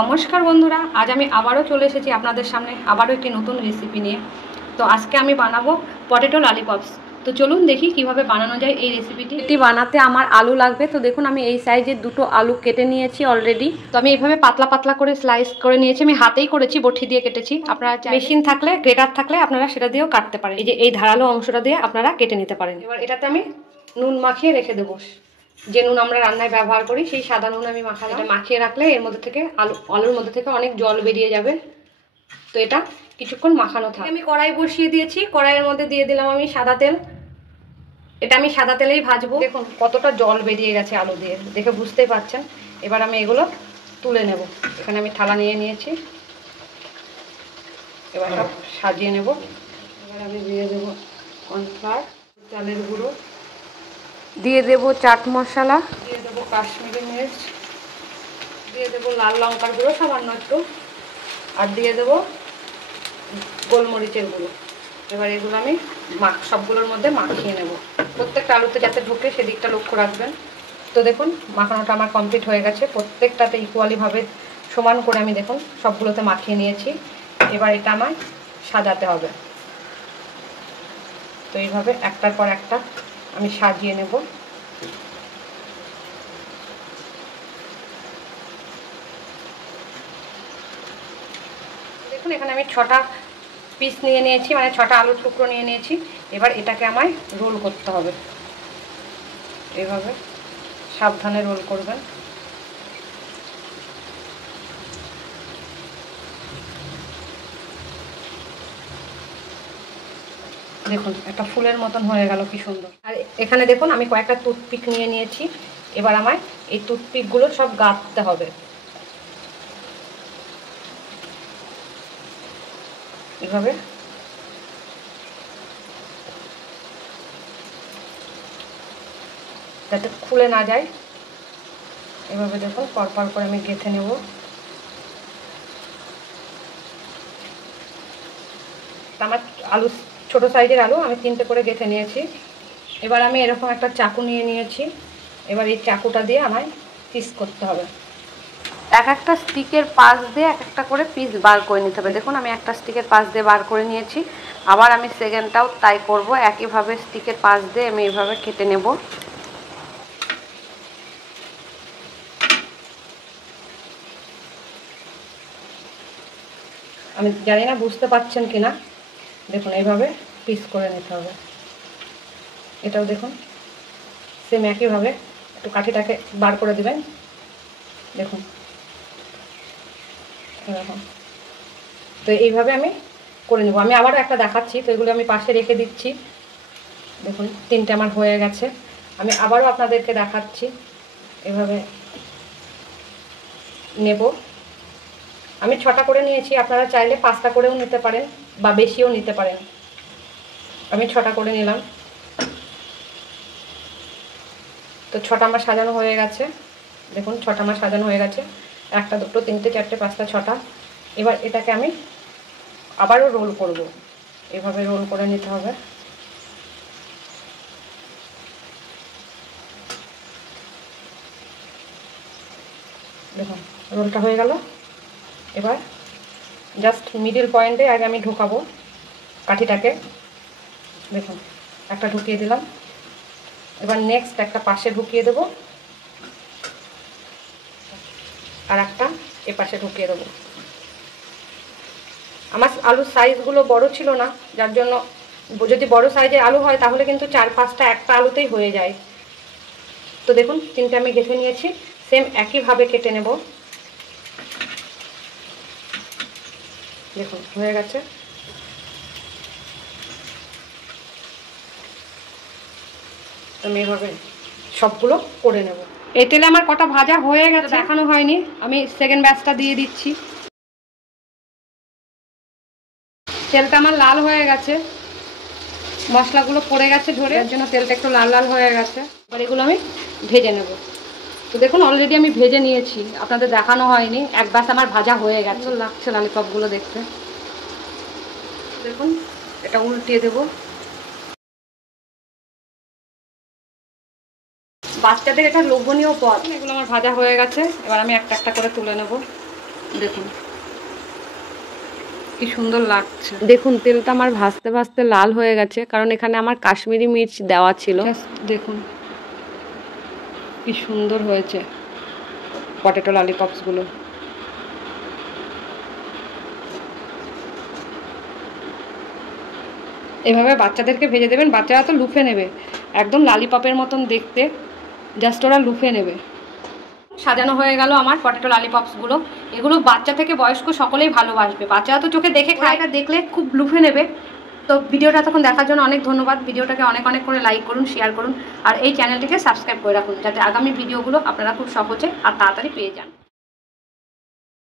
নমস্কার বন্ধুরা, আজ আমি আবারও চলে এসেছি আপনাদের সামনে আবারও একটি নতুন রেসিপি নিয়ে। তো আজকে আমি বানাবো পটেটো ললিপপস। তো চলুন দেখি কিভাবে বানানো যায় এই রেসিপিটি। এটি বানাতে আমার আলু লাগবে। তো দেখুন আমি এই সাইজের দুটো আলু কেটে নিয়েছি অলরেডি। তো আমি এইভাবে পাতলা পাতলা করে স্লাইস করে নিয়েছি। আমি হাতেই করেছি, বটি দিয়ে কেটেছি। আপনারা মেশিন থাকলে, গ্রেটার থাকলে আপনারা সেটা দিয়েও কাটতে পারেন। এই যে এই ধারালো অংশটা দিয়ে আপনারা কেটে নিতে পারেন। এবার এটাতে আমি নুন মাখিয়ে রেখে দেবো। যে নুন আমরা রান্নায় ব্যবহার করি সেই সাদা নুন আমি মাখালাম। এটা মাখিয়ে রাখলে এর মধ্যে থেকে আলুর মধ্যে থেকে অনেক জল বেরিয়ে যাবে। তো এটা কিছুক্ষণ মাখানো থাকে। আমি কড়াই বসিয়ে দিয়েছি, কড়াইয়ের মধ্যে দিয়ে দিলাম আমি সাদা তেল। এটা আমি সাদা তেলেই ভাজবো। দেখুন কতটা জল বেরিয়ে গেছে আলু দিয়ে, দেখে বুঝতেই পারছেন। এবার আমি এগুলো তুলে নেব। এখানে আমি থালা নিয়ে নিয়েছি, এবার সব সাজিয়ে নেব। এবার আমি দিয়ে দেবো কর্নফ্লাওয়ার, চালের গুঁড়ো, দিয়ে দেবো চাট মশলা, দিয়ে দেবো কাশ্মীরি মির্চ, দিয়ে দেবো লাল লঙ্কার গুঁড়ো সামান্য একটু, আর দিয়ে দেবো গোলমরিচের গুঁড়ো। এবার এগুলো আমি সবগুলোর মধ্যে মাখিয়ে নেব। প্রত্যেকটা আলুতে যাতে ঢোকে সেদিকটা লক্ষ্য রাখবেন। তো দেখুন মাখানোটা আমার কমপ্লিট হয়ে গেছে। প্রত্যেকটাতে ইকুয়ালিভাবে সমান করে আমি দেখুন সবগুলোতে মাখিয়ে নিয়েছি। এবার এটা আমায় সাজাতে হবে। তো এইভাবে একটার পর একটা আমি সাজিয়ে নেব। দেখুন এখানে আমি 6টা পিস নিয়ে নিয়েছি, মানে 6টা আলুর টুকরো নিয়ে নিয়েছি। এবার এটাকে আমায় রোল করতে হবে। এইভাবে সাবধানে রোল করবেন। দেখুন একটা ফুলের মতন হয়ে গেল, কি সুন্দর। আর এখানে দেখুন আমি কয়েকটা টুথপিক নিয়ে নিয়েছি। এবার আমায় এই টুথপিকগুলো সব গাঁথতে হবে এভাবে। যাতে খুলে না যায়, এভাবে দেখুন পরপর করে আমি গেঁথে নেব। আমার আলু ছোট সাইজের আলু আমি 3টে করে গেঁথে নিয়েছি। এবার আমি এরকম একটা চাকু নিয়ে নিয়েছি। এবার এই চাকুটা দিয়ে আমায় পিস করতে হবে। এক একটা স্টিকের পাশ দিয়ে এক একটা করে পিস বার করে নিতে হবে। দেখুন আমি একটা স্টিকের পাশ দিয়ে বার করে নিয়েছি। আবার আমি সেকেন্ডটাও তাই করব। একইভাবে স্টিকের পাশ দিয়ে আমি এইভাবে কেটে নেব। আমি জানি না বুঝতে পারছেন কিনা, দেখুন এইভাবে পিস করে নিতে হবে। এটাও দেখুন সেম একইভাবে একটু কাঠিটাকে বার করে দেবেন। দেখুন এরকম। তো এইভাবে আমি করে নেব। আমি আবারও একটা দেখাচ্ছি। তো এগুলো আমি পাশে রেখে দিচ্ছি। দেখুন 3টে আমার হয়ে গেছে। আমি আবারও আপনাদেরকে দেখাচ্ছি। এভাবে নেব। আমি 6টা করে নিয়েছি, আপনারা চাইলে 5টা করেও নিতে পারেন বা বেশিও নিতে পারেন। আমি 6টা করে নিলাম। তো 6টা আমার সাজানো হয়ে গেছে। দেখুন 6টা আমার সাজানো হয়ে গেছে। 1টা 2টো 3টে 4টে 5টা 6টা। এবার এটাকে আমি আবারও রোল করব। এভাবে রোল করে নিতে হবে। দেখুন রোলটা হয়ে গেল। এবার জাস্ট মিডল পয়েন্টে আগে আমি ঢোকাবো কাঠিটাকে। দেখুন একটা ঢুকিয়ে দিলাম। এবার নেক্সট একটা পাশে ঢুকিয়ে দেবো, আর একটা এ পাশে ঢুকিয়ে দেবো। আমার আলুর সাইজগুলো বড় ছিল না, যার জন্য যদি বড় সাইজের আলু হয় তাহলে কিন্তু 4-5টা একটা আলুতেই হয়ে যায়। তো দেখুন 3টে আমি গেঁথে নিয়েছি। সেম একইভাবে কেটে নেব। দেখুন হয়ে গেছে। আমি এভাবে সবগুলো করে নেব। এই তেলে আমার কটা ভাজা হয়ে গেছে, দেখানো হয়নি। আমি সেকেন্ড ব্যাচটা দিয়ে দিচ্ছি। তেলটা আমার লাল হয়ে গেছে, মশলাগুলো পড়ে গেছে ধরে, এর জন্য তেলটা একটু লাল লাল হয়ে গেছে। এবার এগুলো আমি ভেজে নেব। তো দেখুন অলরেডি আমি ভেজে নিয়েছি, আপনাদের দেখানো হয়নি। এক ব্যাচ আমার ভাজা হয়ে গেছে। লাগছে ললিপপগুলো দেখতে। দেখুন এটা উল্টিয়ে দেব। বাচ্চাদের এটা লোভনীয় পদ। এগুলো আমার ভাজা হয়ে গেছে। এবার আমি একটা একটা করে তুলে নেব। দেখুন কি সুন্দর লাগছে। দেখুন তেলটা আমার ভাজতে ভাজতে লাল হয়ে গেছে, কারণ এখানে আমার কাশ্মীরি মির্চ দেওয়া ছিল। দেখুন কি সুন্দর হয়েছে পটেটো ললিপপসগুলো। এভাবে বাচ্চাদেরকে ভেজে দেবেন, বাচ্চারা তো লুফে নেবে, একদম ললিপপের মতন দেখতে, জাস্ট ওরা লুফে নেবে। সাজানো হয়ে গেল আমার পটেটো ললিপপসগুলো। এগুলো বাচ্চা থেকে বয়স্ক সকলেই ভালোবাসবে, বাচ্চারা তো চোখে দেখে খায়, এটা দেখলে খুব লুফে নেবে। তো ভিডিওটা তখন দেখার জন্য অনেক ধন্যবাদ। ভিডিওটাকে অনেক অনেক করে লাইক করুন, শেয়ার করুন, আর এই চ্যানেলটিকে সাবস্ক্রাইব করে রাখুন, যাতে আগামী ভিডিওগুলো আপনারা খুব সহজে আর তাড়াতাড়ি পেয়ে যান।